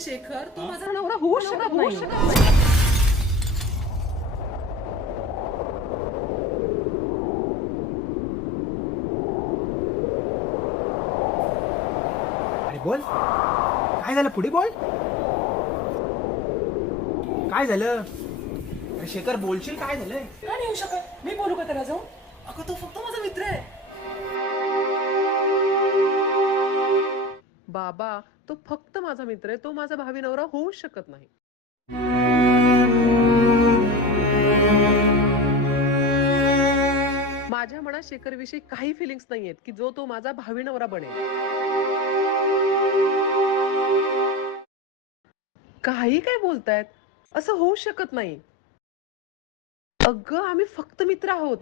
शेखर, तू माझा नवरा होऊ शकत नाही. अरे बोल, काय झालं? पुढे बोल, काय झालं? अरे शेखर, बोलशील काय झालंय? का नाही होऊ शकत? मी बोलू का त्याला जाऊन? अगं तो फक्त माझा मित्र आहे. बाबा, तो फक्त माझा मित्र आहे. तो माझा भावी नवरा होऊ शकत नाही. माझ्या मनात शेखर विषयी काही फिलिंग्स नाहीयेत की जो तो माझा भावी नवरा बनेल. काही काय बोलतायत? असं होऊ शकत नाही. अगं, आम्ही फक्त मित्र आहोत.